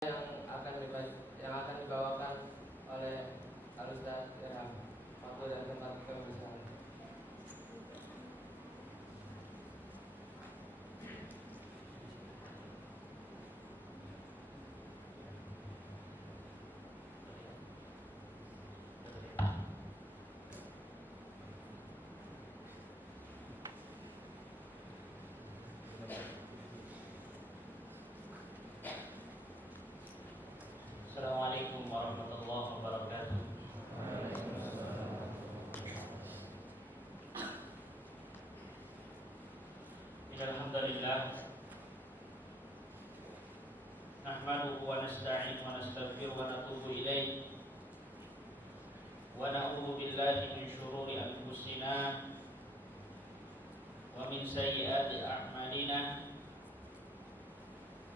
yang akan dibawakan oleh Al-Ustaz Irham. Waktu dan tempat kami bersama. Assalamualaikum warahmatullahi wabarakatuh. Alhamdulillah nahmaduhu wa nasta'inuhu wa nastaghfiruhu wa natubu ilaih wa na'udzu billahi min syururi anfusina wa min sayyiati a'malina.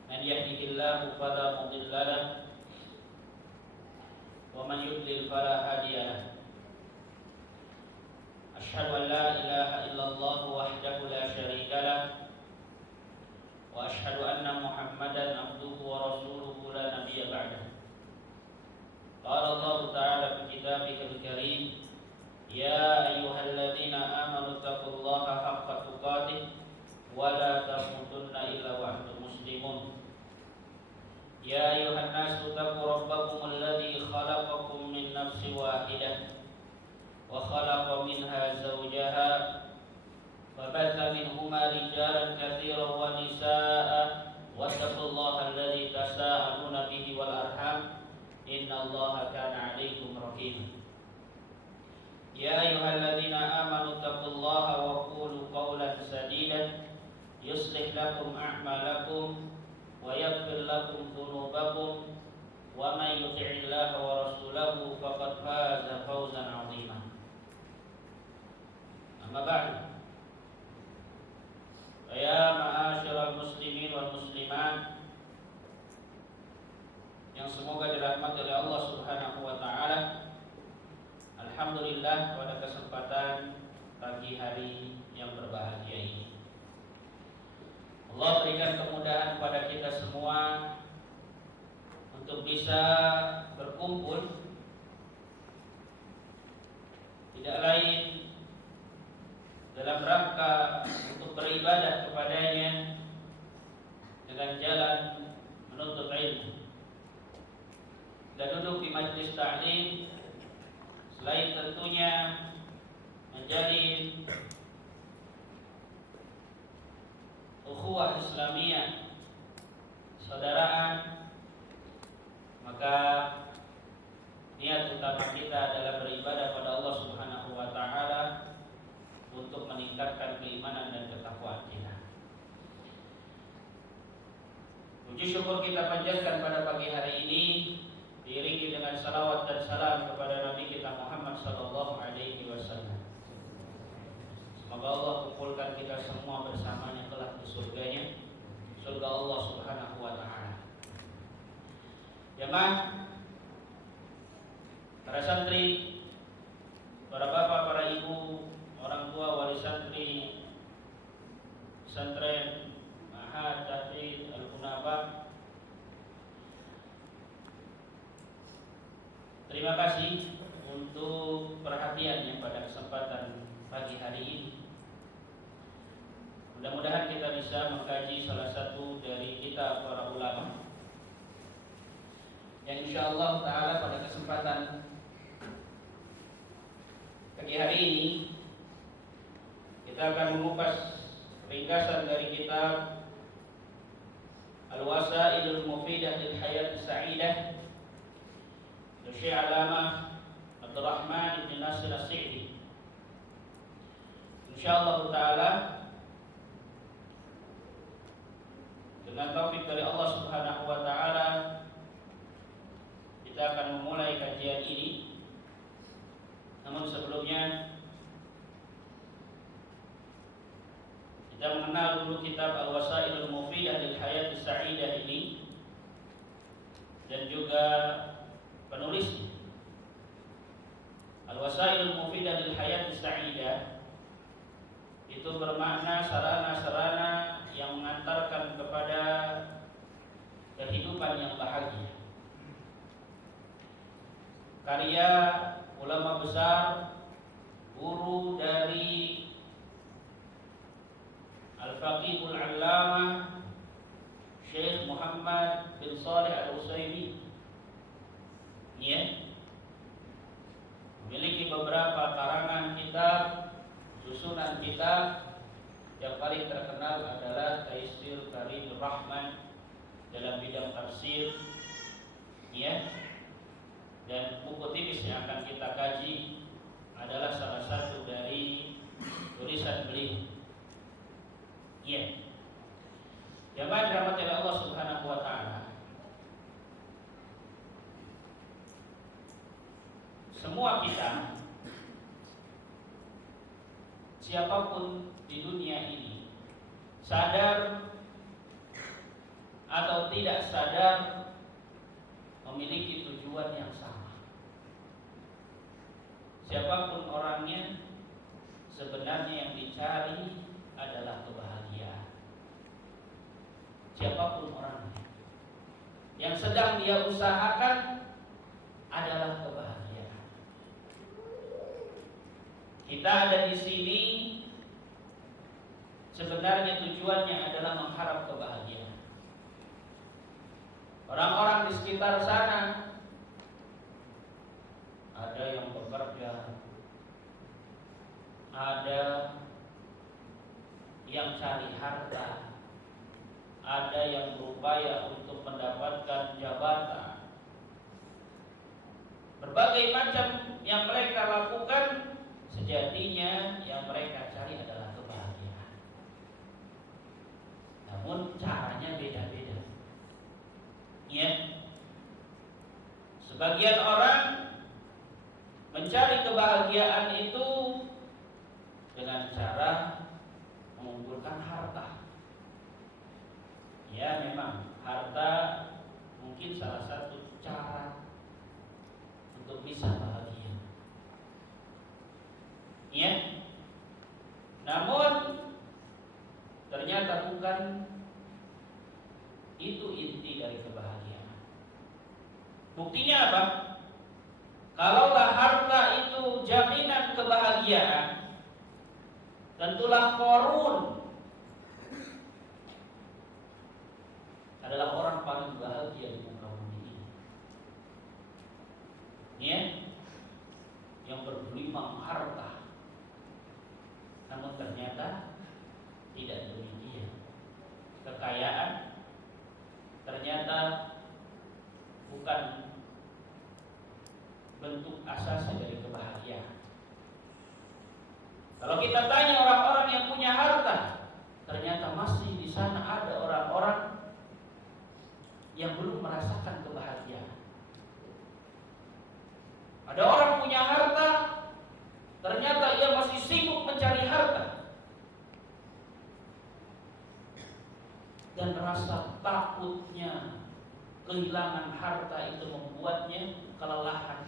Man yahdihillahu fala mudilla lahu wa man yudlil fala hadiya lahu. Asyhadu an la ilaha illallah wahdahu la syarika lahu wa asyhadu anna Muhammadan abduhu wa rasuluhu la nabiyya ba'dahu. Qala Allah ta'ala fi kitabihil karim, ya ayyuhalladzina amanu taqullaha haqqa tuqatih wa la tamutunna illa wa antum muslimun. Ya ayuhan nasu taqu rabbakum alladhi khalaqakum min nafsin wahidah wa khalaqa minha zawjaha wa batha minhuma rijalan katsiran wa nisaa'a wattaqullaha alladhi tasaaluna bihi wal arham innallaha kana 'alaykum raqiba. Ya ayyuhalladzina amanu taqullaha wa qulu qawlan sadida yuslih lakum a'malakum wa yaghfir lakum dhunubakum wa may yuti'illaha wa rasulahu faqad faza fawzan 'azima. Amma ba'du. Ya ma'asyiral muslimin wal muslimat yang semoga dirahmati oleh Allah Subhanahu wa taala. Alhamdulillah pada kesempatan pagi hari yang berbahagia ini Allah berikan kemudahan kepada kita semua untuk bisa berkumpul tidak lain dalam rangka untuk beribadah kepadanya dengan jalan menuntut ilmu dan duduk di majlis ta'lim selain tentunya menjadi ukhuwah Islamiyah, saudaraan, maka niat utama kita adalah beribadah pada Allah Subhanahu wa taala untuk meningkatkan keimanan dan ketakwaan kita. Puji syukur kita panjatkan pada pagi hari ini diiringi dengan salawat dan salam kepada Nabi kita Muhammad sallallahu alaihi wasallam. Semoga Allah kumpulkan kita semua bersamanya kelak di surganya, surga Allah Subhanahu wa taala. Jemaah, para santri, para bapak, para ibu, orang tua, wali santri, pesantren Ma'had Tahfidz Al-Kunabah, terima kasih untuk perhatiannya pada kesempatan pagi hari ini. Mudah-mudahan kita bisa mengkaji salah satu dari kitab para ulama yang insyaallah ta'ala pada kesempatan pagi hari ini kita akan mengupas ringkasan dari kitab Al-Wasailul Mufidah lil Hayat Sa'idah Syekh Alamah Abdurrahman bin Nasir As-Sa'di. Insyaallah ta'ala dengan taufik dari Allah Subhanahu wa taala kita akan memulai kajian ini. Namun sebelumnya kita mengenal dulu kitab Al-Wasailul Mufidah lil Hayat Sa'idah ini dan juga penulisnya. Al-Wasailul Mufidah lil Hayat Sa'idah itu bermakna sarana-sarana yang mengantarkan kepada kehidupan yang bahagia. Karya ulama besar, guru dari Al-Faqihul Allamah Syekh Muhammad bin Shalih Al-Utsaimin, ya, memiliki beberapa karangan kitab, susunan kitab. Yang paling terkenal adalah Taisir Karimur Rahman dalam bidang tafsir, ya. Dan buku tipis yang akan kita kaji adalah salah satu dari tulisan beliau. Ya. Jamaah dirahmati Allah Subhanahu wa taala. Semua kita, siapapun di dunia ini, sadar atau tidak sadar, memiliki tujuan yang sama. Siapapun orangnya, sebenarnya yang dicari adalah kebahagiaan. Siapapun orangnya, yang sedang dia usahakan adalah kebahagiaan. Kita ada di sini sebenarnya tujuannya adalah mengharap kebahagiaan. Orang-orang di sekitar sana, ada yang bekerja, ada yang cari harta, ada yang berupaya untuk mendapatkan jabatan. Berbagai macam yang mereka lakukan, sejatinya yang mereka cari adalah kebahagiaan. Namun caranya beda-beda. Ya. Sebagian orang mencari kebahagiaan itu dengan cara mengumpulkan harta. Ya, memang harta mungkin salah satu cara untuk bisa bahagia. Ya. Namun ternyata bukan itu inti dari kebahagiaan. Buktinya apa? Kalaulah harta itu jaminan kebahagiaan, tentulah Qarun adalah orang paling bahagia di muka bumi ini. Ya, yang bergelimang harta. Namun ternyata tidak demikian. Kekayaan ternyata bukan bentuk asasi dari kebahagiaan. Kalau kita tanya orang-orang yang punya harta, ternyata masih di sana ada orang-orang yang belum merasakan kebahagiaan. Ada orang punya harta, ternyata ia masih sibuk mencari harta. Dan rasa takutnya kehilangan harta itu membuatnya kelelahan.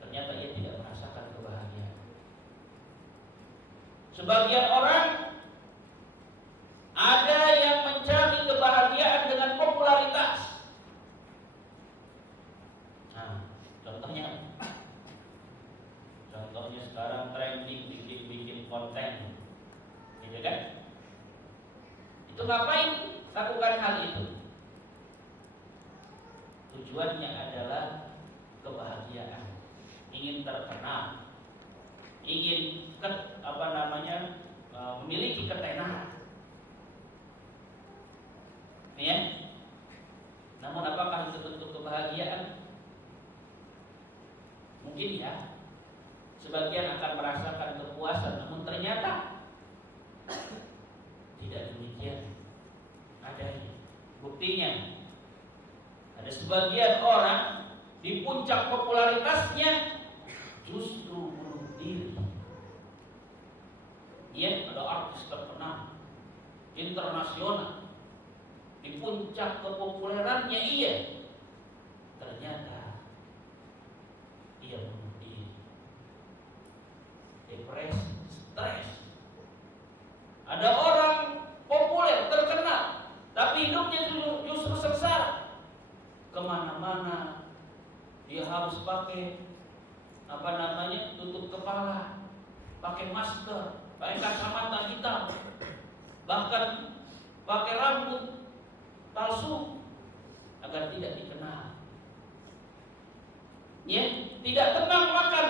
Ternyata ia tidak merasakan kebahagiaan. Sebagian orang ada yang mencari kebahagiaan dengan popularitas. Nah, contohnya sekarang trending bikin konten, gitu kan? Itu ngapain lakukan hal itu? Tujuannya adalah kebahagiaan, ingin terkenal, ingin memiliki ketenaran. Ya. Namun apakah itu bentuk kebahagiaan? Mungkin ya. Sebagian akan merasakan kepuasan, namun ternyata tidak demikian adanya. Buktinya ada sebagian orang di puncak popularitasnya justru bunuh diri. Dia ada artis terkenal internasional, di puncak kepopulerannya ia, ternyata ia bunuh diri. Depresi, stres. Ada orang populer terkenal justru sengsara. Kemana-mana dia harus pakai tutup kepala, pakai masker, pakai kacamata hitam, bahkan pakai rambut palsu agar tidak dikenal. Ya, tidak tenang makan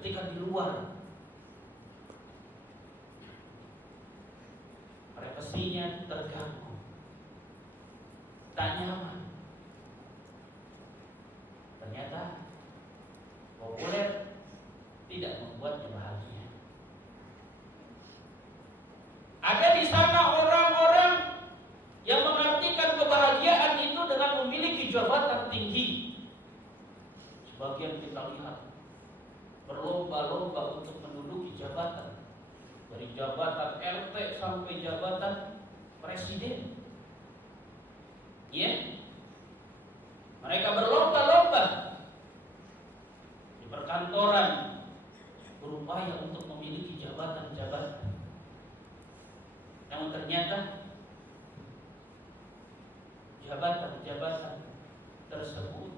ketika di luar. Privasinya terganggu, tak nyaman. Ternyata populer tidak membuatnya bahagia. Ada di sana orang-orang yang mengartikan kebahagiaan itu dengan memiliki jabatan tinggi. Sebagian kita lihat berlomba-lomba untuk menduduki jabatan, dari jabatan RT sampai jabatan presiden. Ya, mereka berlomba-lomba di perkantoran, berupaya untuk memiliki jabatan-jabatan. Namun ternyata jabatan-jabatan tersebut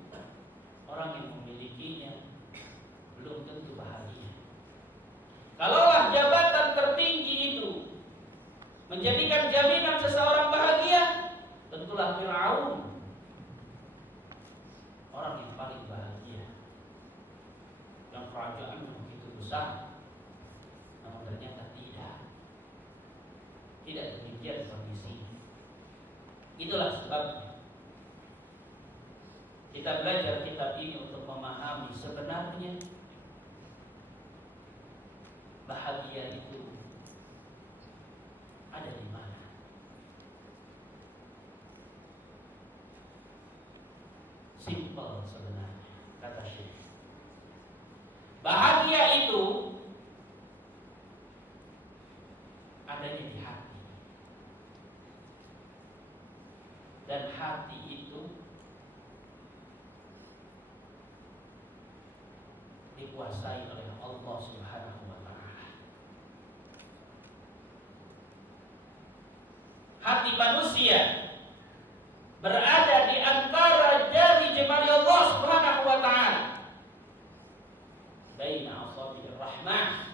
orang yang memilikinya belum tentu bahagia. Kalaulah jabatan tertinggi itu menjadikan jaminan seseorang bahagia, tentulah Fir'aun orang yang paling bahagia, yang kerajaannya begitu besar. Namun ternyata tidak demikian kondisi. Itulah sebabnya kita belajar kitab ini untuk memahami sebenarnya bahagia itu ada di mana. Simple sebenarnya, kata Syekh. Bahagia itu adanya di hati. Dan hati itu dikuasai oleh Allah Subhanahu wa ta'ala. Hati manusia berada di antara jari jemari Allah Subhanahu wa ta'ala, baina asabi'ir rahman.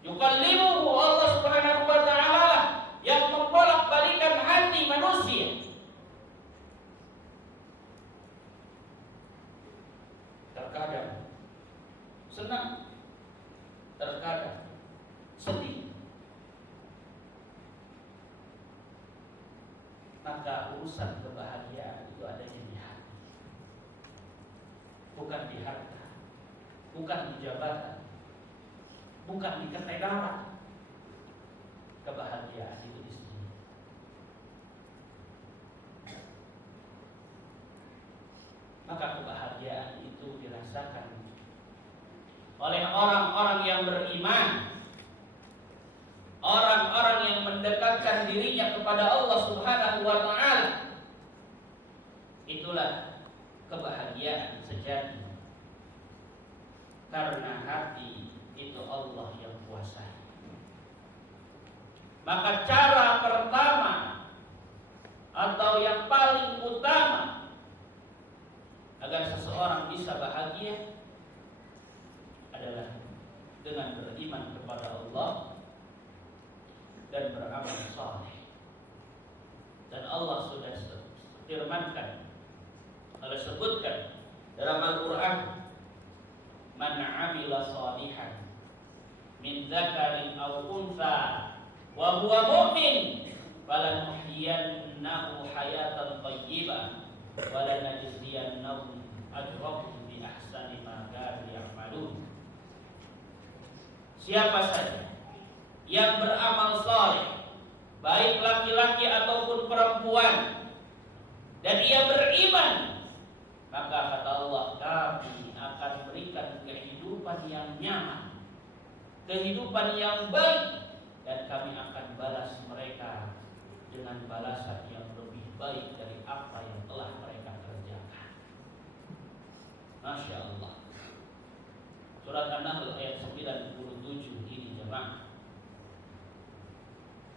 Yukallimuhu, Allah Subhanahu wa ta'ala yang membolak-balikan hati manusia. Terkadang senang, terkadang sedih. Maka urusan kebahagiaan itu adanya di hati, bukan di harta, bukan di jabatan, bukan di ketenaran. Kebahagiaan itu di sini. Maka kebahagiaan itu dirasakan oleh orang-orang yang beriman, orang-orang yang mendekatkan dirinya kepada Allah Subhanahu wa ta'ala. Itulah kebahagiaan sejati, karena hati itu Allah yang kuasai. Maka cara pertama atau yang paling utama agar seseorang bisa bahagia adalah dengan beriman kepada Allah dan beramal saleh. Dan Allah sudah firmankan, Allah sebutkan dalam Al-Quran, man 'amila shalihan min dzakarin aw untha wa huwa mu'min falanuhyiyannahu hayatan thayyibah wa lanajziyannahum ajrahum bi ahsani ma kanu ya'malun. Siapa saja yang beramal saleh, baik laki-laki ataupun perempuan, dan ia beriman, maka kata Allah, kami akan berikan kehidupan yang nyaman, kehidupan yang baik, dan kami akan balas mereka dengan balasan yang lebih baik dari apa yang telah mereka kerjakan. Masya Allah. Surat An-Nahl ayat 97 ini jemaah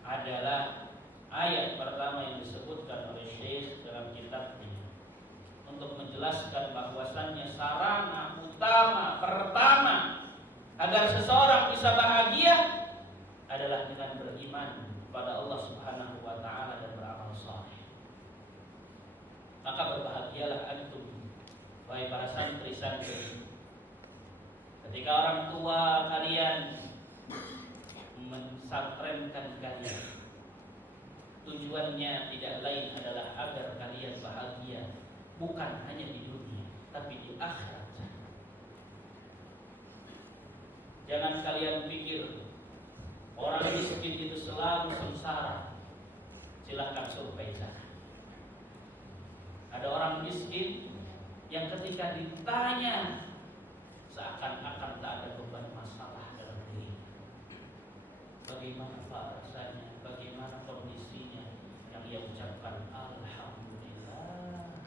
adalah ayat pertama yang disebutkan oleh Syekh dalam kitabnya untuk menjelaskan bahwasannya sarana utama pertama agar seseorang bisa bahagia adalah dengan beriman kepada Allah Subhanahu wa taala dan beramal saleh. Maka berbahagialah antum wahai para santri-santri ketika orang tua kalian mensantrenkan kalian. Tujuannya tidak lain adalah agar kalian bahagia, bukan hanya di dunia tapi di akhirat. Jangan kalian pikir orang miskin itu selalu sengsara. Silahkan survei sana. Ada orang miskin yang ketika ditanya seakan-akan tak ada beban masalah dalam diri. Bagaimana Pak rasanya? Bagaimana kondisinya? Yang ia ucapkan alhamdulillah.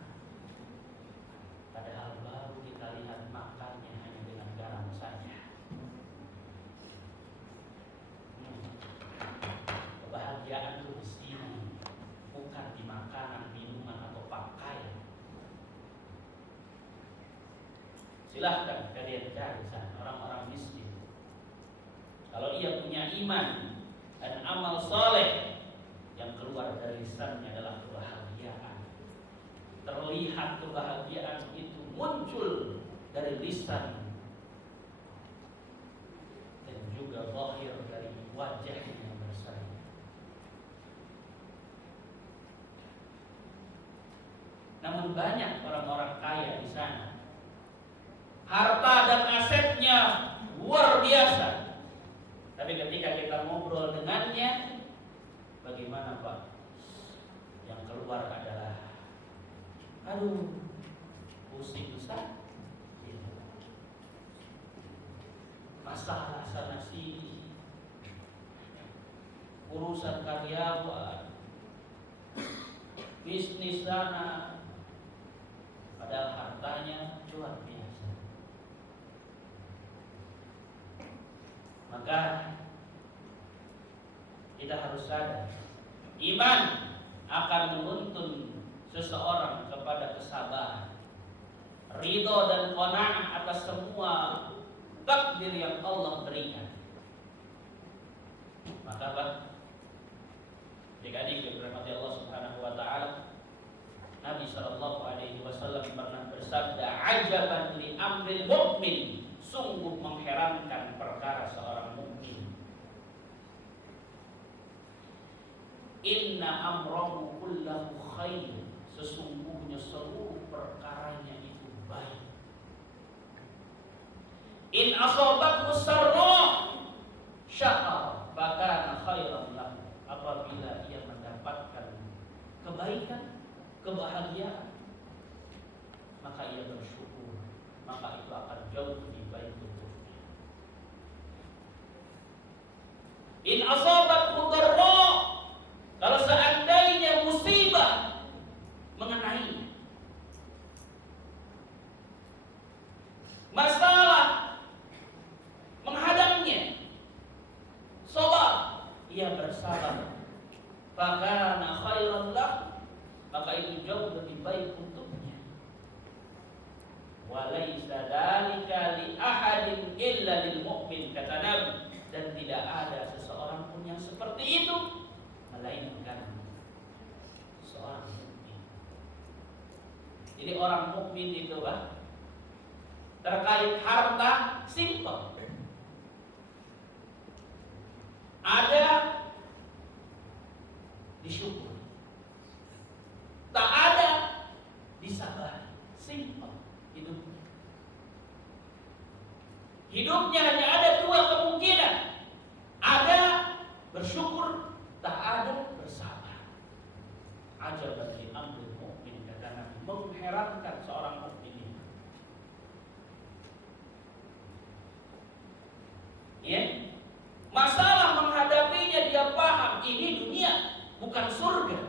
Padahal baru kita lihat makannya hanya dengan garam saja. Kebahagiaan itu di sini, bukan di makanan, minuman atau pakaian. Silahkan kalian cari sana orang-orang miskin. Kalau ia punya iman dan amal soleh, yang keluar dari lisannya adalah kebahagiaan. Terlihat kebahagiaan itu muncul dari lisan dan juga zahir dari wajahnya yang berseri. Namun banyak orang-orang kaya di sana, harta dan asetnya luar biasa. Tapi ketika kita ngobrol dengannya, bagaimana Pak? Yang keluar adalah, aduh, pusing besar, masalah sana sini, urusan karyawan, bisnis sana, padahal hartanya luar biasa. Maka kita harus sadar, iman akan menuntun seseorang kepada kesabaran, ridho dan qanaah atas semua takdir yang Allah berikan. Maka Pak, jika dirahmati Allah Subhanahu wa taala, Nabi sallallahu alaihi wasallam pernah bersabda, "Ajaban li amril mu'min." Sungguh mengherankan perkara seorang mukmin. Inna amrahu kullahu khair. Sesungguhnya seluruh perkaranya itu baik. In asabathu sarra syakara fakana khairan lahu. Apabila ia mendapatkan kebaikan, kebahagiaan, maka ia bersyukur, maka itu akan jauh lebih baik untuknya. In asabathu dharra, kalau seandainya musibah mengenainya, masalah menghadangnya, sabar, ia bersabar, fakana khairan lahu, maka itu jauh lebih baik untuknya. Walaysa dzalika li ahadin illa lil mu'min, kata Nabi, dan tidak ada seseorang pun yang seperti itu melainkan seorang mukmin. Jadi orang mukmin itu Pak, terkait harta simpel. Ada disyukur, tak ada disabar. Simpel hidupnya. Hidupnya hanya ada dua kemungkinan. Ada bersyukur, tak ada bersabar. Ajaban li amril mu'min, kata Nabi, mengherankan seorang mukmin ini. Ya, masalah menghadapinya dia paham ini dunia, bukan surga.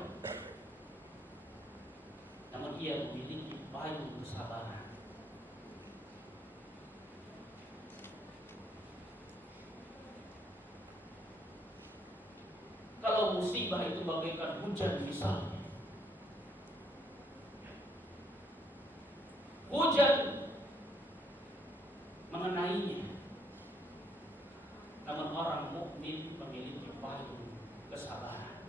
Namun ia memiliki payung kesabaran. Kalau Kalau musibah itu bagaikan hujan misalnya, hujan mengenainya, namun orang mukmin memiliki payung kesabaran.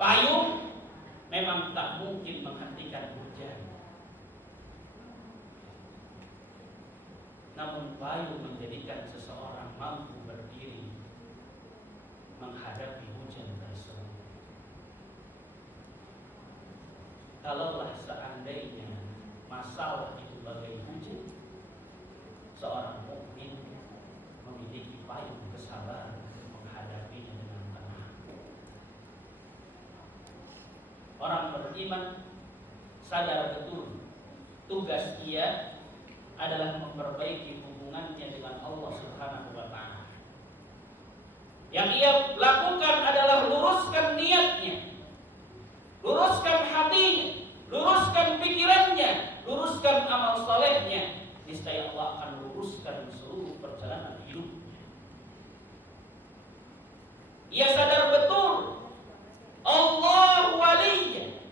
Payung memang tak mungkin menghentikan hujan, namun payung menjadikan seseorang mampu berdiri menghadapi hujan tersebut. Kalaulah seandainya masalah itu bagai hujan, seorang mukmin memiliki payung kesabaran untuk menghadapinya dengan tenang. Orang beriman sadar betul tugas ia adalah memperbaiki hubungannya dengan Allah Subhanahu wa Ta'ala. Yang ia lakukan adalah luruskan niatnya, luruskan hatinya, luruskan pikirannya, luruskan amal salehnya. Niscaya Allah akan luruskan seluruh perjalanan hidupnya. Ia sadar betul Allah waliyya,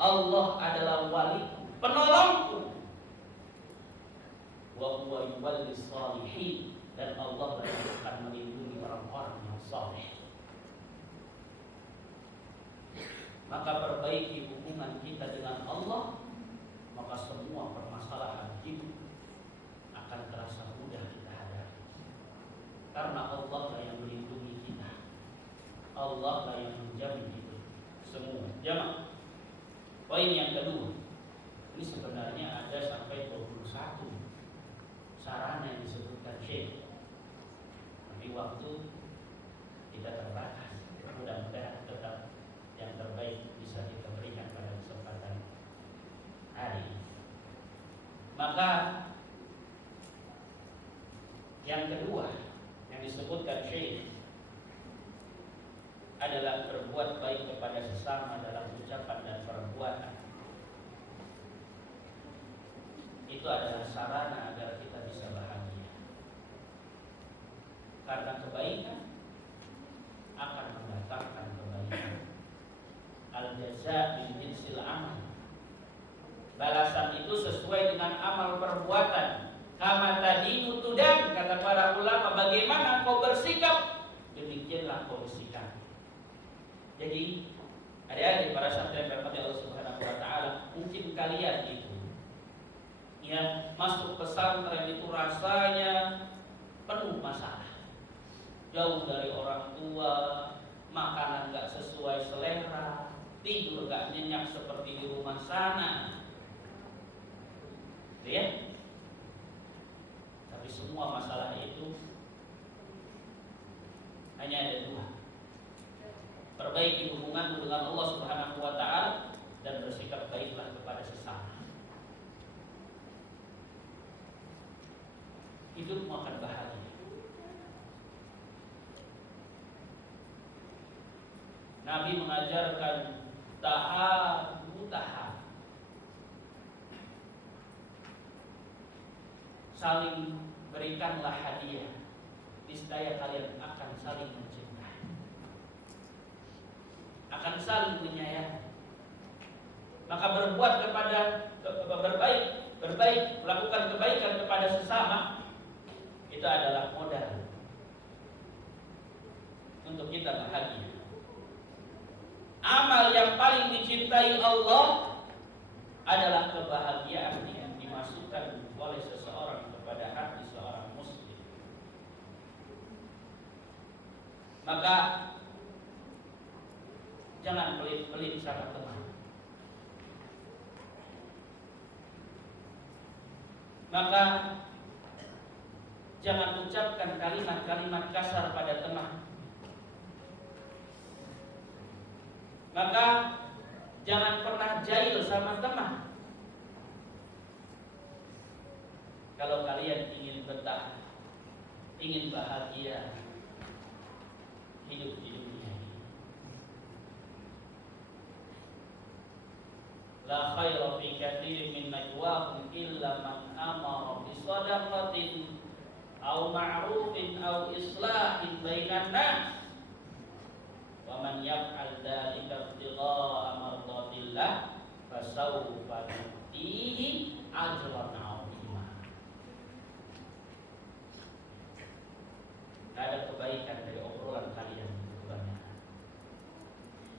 Allah adalah waliku, penolongku. Wa huwa yuwalli shalihin, dan Allah akan melindungi orang-orang yang saleh. Maka perbaiki hubungan kita dengan Allah, maka semua permasalahan hidup akan terasa mudah kita hadapi. Karena Allah lah yang melindungi kita, Allah lah yang menjamin itu semua. Jamaah, poin yang kedua, ini sebenarnya ada sampai 21 sarana yang disebutkan Syekh, tapi waktu tidak terbatas. Mudah-mudahan tetap yang terbaik bisa kita berikan pada kesempatan hari ini. Maka yang kedua yang disebutkan Syekh adalah berbuat baik kepada sesama dalam ucapan dan perbuatan. Itu adalah sarana agar kita bisa bahagia. Karena kebaikan akan mendatangkan kebaikan. Al-jaza' min jinsil amal. Balasan itu sesuai dengan amal perbuatan. Kama tadinu tudan, kata para ulama, bagaimana kau bersikap, demikianlah kau bersikap. Jadi, adik-adik para santri yang dirahmati Allah Subhanahu wa Ta'ala, mungkin kalian itu ya masuk pesantren itu rasanya penuh masalah, jauh dari orang tua, makanan gak sesuai selera, tidur gak nyenyak seperti di rumah sana, ya. Tapi semua masalah itu hanya ada dua: perbaiki hubunganmu dengan Allah Subhanahu wa Ta'ala dan bersikap baiklah kepada sesama. Hidupmu akan bahagia. Nabi mengajarkan tahabu, saling berikanlah hadiah, niscaya kalian akan saling mencintai, akan saling menyayangi. Maka berbuat kepada berbaik, melakukan kebaikan kepada sesama, itu adalah modal untuk kita bahagia. Amal yang paling dicintai Allah adalah kebahagiaan yang dimasukkan oleh seseorang kepada hati seorang muslim. Maka jangan pelit-pelit sama teman. Maka jangan ucapkan kalimat-kalimat kasar pada teman. Maka jangan pernah jahil sama teman. Kalau kalian ingin betah, ingin bahagia hidup di dunia ini, la khaira fi katsirin min najwahum illa man amara bi shadaqatin aw ma'rufin aw islahin bainan nas man yaf'al dzalika ibtigha'a mardatillah fasawfa nutihi ajran 'azima. Ada kebaikan dari obrolan kalian kebanyakan,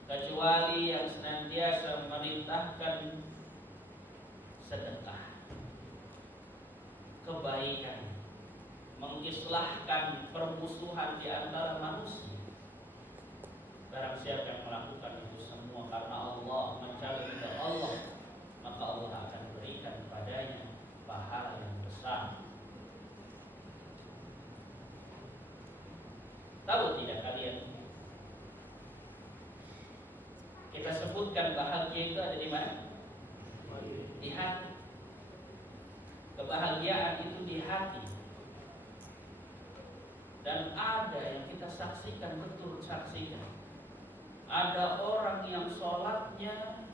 kecuali yang senantiasa memerintahkan sedekah, kebaikan, mengislahkan permusuhan di antara manusia. Barang siapa yang melakukan itu semua karena Allah, mencari ridha Allah, maka Allah akan berikan padanya pahala yang besar. Tahu tidak kalian? Kita sebutkan bahagia itu ada di mana? Di hati. Kebahagiaan itu di hati. Dan ada yang kita saksikan, betul saksikan. Ada orang yang sholatnya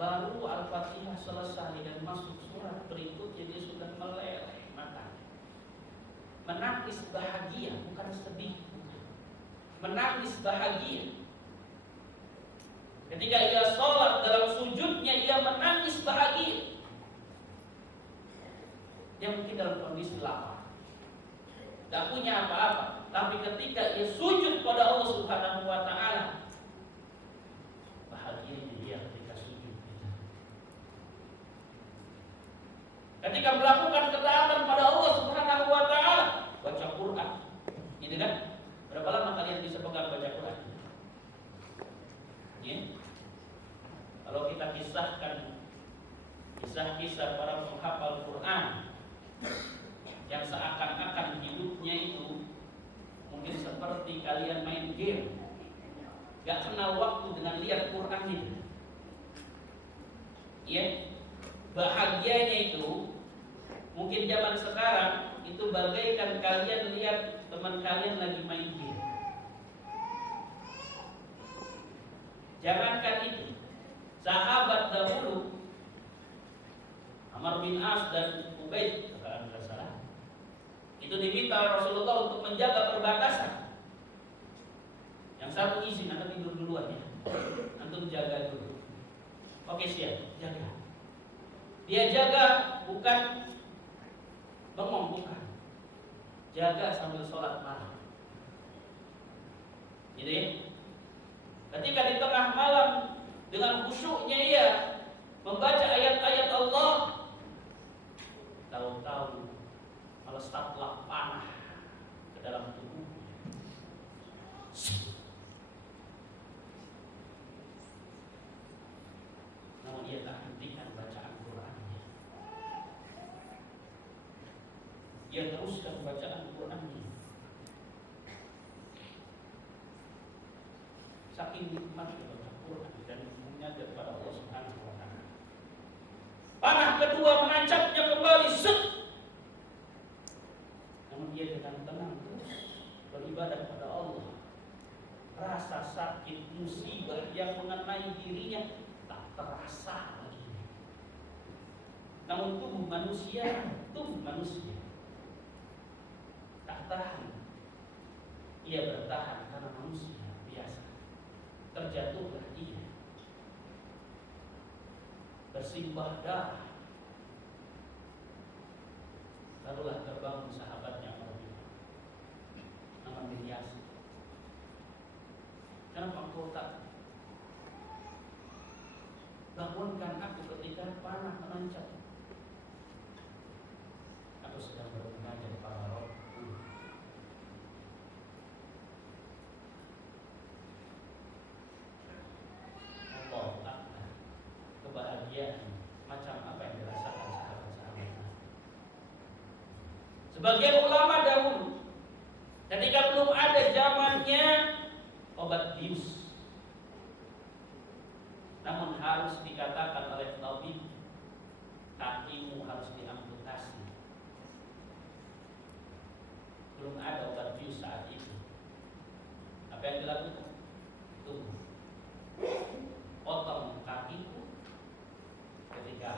baru Al-Fatihah selesai dan masuk surat berikutnya dia sudah meleleh mata, menangis bahagia, bukan sedih, menangis bahagia. Ketika ia sholat dalam sujudnya ia menangis bahagia. Dia mungkin dalam kondisi lapar, tidak punya apa-apa, tapi ketika ia sujud pada Allah Subhanahu wa Ta'ala, bahagianya dia ketika sujud. Ketika melakukan ketaatan pada Allah Subhanahu wa Ta'ala, baca Quran, ini kan? Berapa lama kalian bisa pegang baca Quran? Ya? Kalau kita kisahkan kisah-kisah para penghafal Quran yang seakan-akan hidupnya itu mungkin seperti kalian main game, gak kenal waktu dengan lihat Quran itu. Ya, bahagianya itu mungkin zaman sekarang itu bagaikan kalian lihat teman kalian lagi main game. Jangankan itu, sahabat dahulu Amr bin As dan Ubaid itu diminta Rasulullah untuk menjaga perbatasan. Yang satu izin, anda tidur duluan ya, antum jaga dulu. Oke siap, jaga. Dia jaga bukan bengong, bukan. Jaga sambil sholat malam. Gitu ya. Ketika di tengah malam dengan khusyuknya ia membaca ayat-ayat Allah, tahu-tahu melesatlah panah ke dalam tubuhnya. Namun ia tak hentikan bacaan Qurannya. Ia teruskan bacaan Qurannya. Saking nikmatnya baca Quran dan mengajar kepada Allah Subhanahu wa Ta'ala. Panah kedua menancapnya kembali. Namun dia dengan tenang terus beribadah kepada Allah. Rasa sakit musibah yang mengenai dirinya tak terasa lagi. Namun tubuh manusia tak tahan. Ia bertahan karena manusia biasa. Terjatuhlah dia, bersimbah darah. Barulah terbangun sahabatnya nama bin Yasir. Kenapa engkau tak bangunkan aku ketika panah menancap? Aku sedang bermunajat pada Rabb. Allah Akbar. Kebahagiaan macam apa yang dirasakan sahabat-sahabatnya. Sebagian ulama dahulu ketika belum ada zamannya obat bius, namun harus dikatakan oleh tabib, kakimu harus diamputasi. Belum ada obat bius saat itu. Apa yang dilakukan? Tunggu, potong kakiku. Ketika